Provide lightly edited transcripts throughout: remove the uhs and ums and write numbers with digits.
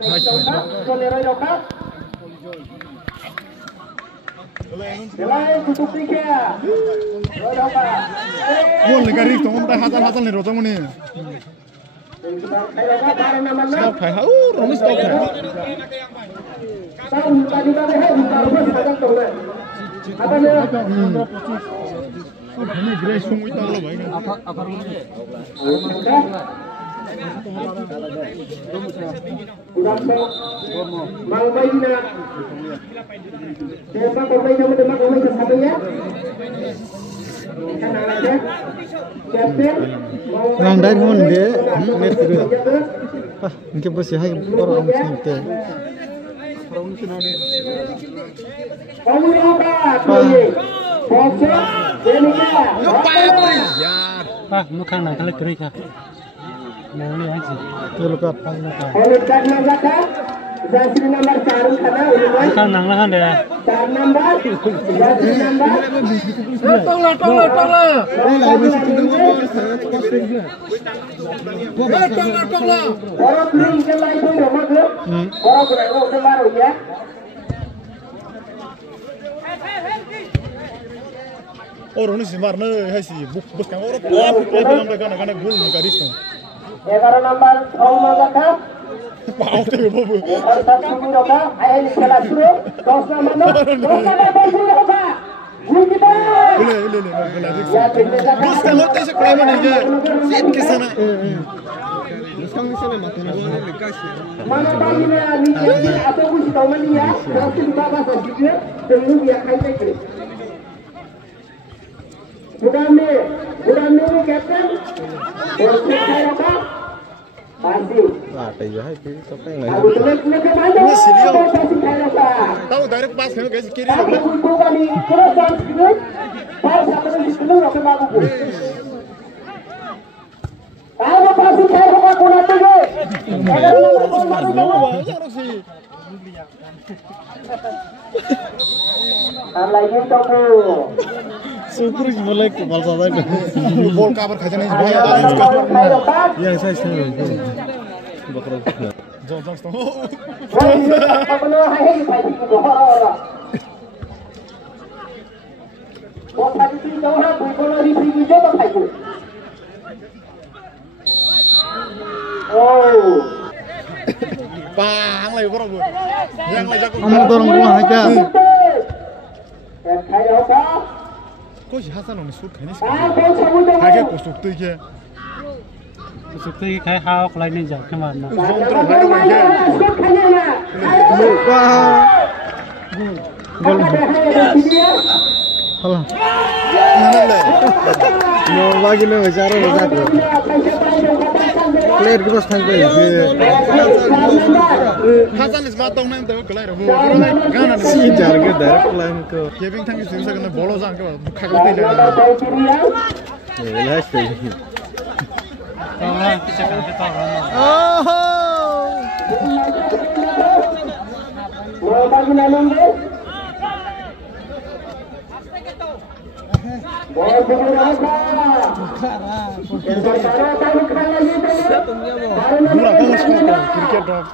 Gol negara itu, orang hasil nih rotong ini. Stop hai, orang stop hai. Ini gerai sungu itu loh baik. Nang dari mana dia? Net tu. Ah, mungkin pasti hai orang sini. Pak, muka nak kalau kiri kah? Mau ni aja. Terlalu kat. Jasi nomor 4 khana bukan nanglah kan dia. 4 number. Jasi number. Tolong. Tolong. Orang beli ke lain pun rumah tu. Orang berlalu ke baru ya. Orang ni sembar na hai si bus kan orang kena gol garis tu. 11 number Omar Zakar. Wow, tu babu. Orang tak suruh apa? Ayah ni salah suruh. 10 number no. 10 number suruh apa? Kita. Boleh. Bus kalau tak sekolah mana je. Set ke sana. Bus kami sana mati ni boleh lekas. Mana bagi ni apa pun kita mana ya. Kalau kita bapa sahaja, tunggu dia kaya kiri. Bukan ni captain. Orang saya apa? Pasti. Ada ya, itu siapa yang lain? Ini serius. Tahu dari pas kena kasi kiri. Kalau pasti saya bukan kunat tu. Lagi tu. Super mulai kepala saya. Bol cover kaca ni banyak. Ya saya. Bakal. Jom. Apa lo hai hai Bol tadi tu jauh bol di sini je tak hai. Oh. Bang lagi bro. Yang lagi aku. Kamu dorong rumah aja. Hai apa? Kau sih hasan orang suka ni sih. Harga kusuk tu je. Kusuk tu je kayak hal lain ni je, kemana? Kontrol hari ni je. Lupa. Gol. Halah. Mana le? Mau bagi ni bicara tu. Player kita setang tu je. Hasan is matang ni tu kelai rabu. Gana ni. Si jarga direct line ko. Kevin thank you sir kena bolo jang ke buka kau tu je. Relax tu. Orang kita kan kita orang. Oh. Mau bagi nama ni? Boleh bagi nama. Murah kau sekolah cricket drop.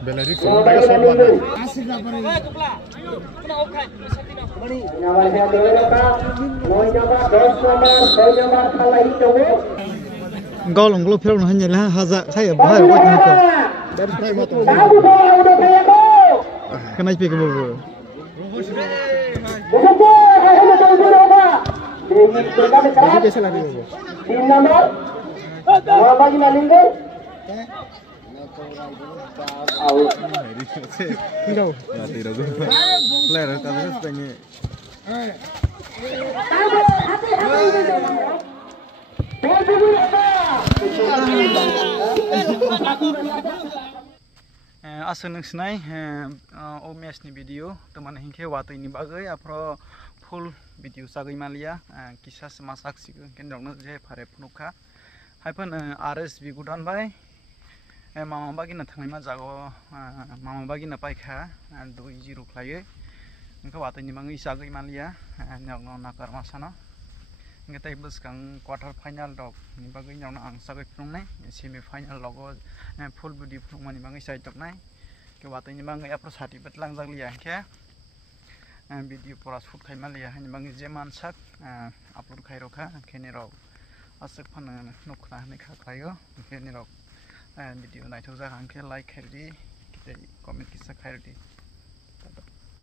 Belarik mereka semua. Asik apa ni? Gol unggulo film hanya lah hazak saya bahaya buat mereka. Dari try matu. Kena ipi ke babu. Tim number. Mau bagi nalinggo? Out. Tidak. Tidak. Player kami setengah. Asal nengsenai OMS ni video teman hingke waktu ini bagai apro full video sagai malia kisah semasak sih kan dong je pare penuka haipun RS bigudan bay mama bagi na thangai ma jago mama bagi na paikha 2-0 khlaiye Engkau watani mangi sagai malia nyok no nakar masano. Engkau tai buskang quarter final dog ni bagai nyok no ang sagai prung nai semi final logo full body prung mani mangi sai tok nai. Ke watani mangi apro sati betlang jak lia ke video pora shoot khai malia ni mangi jeman sak upload khai roka kene rok asuk phana nokna ne kha khayo kene rok video nai thok jak angke like khai di comment kisa khai di.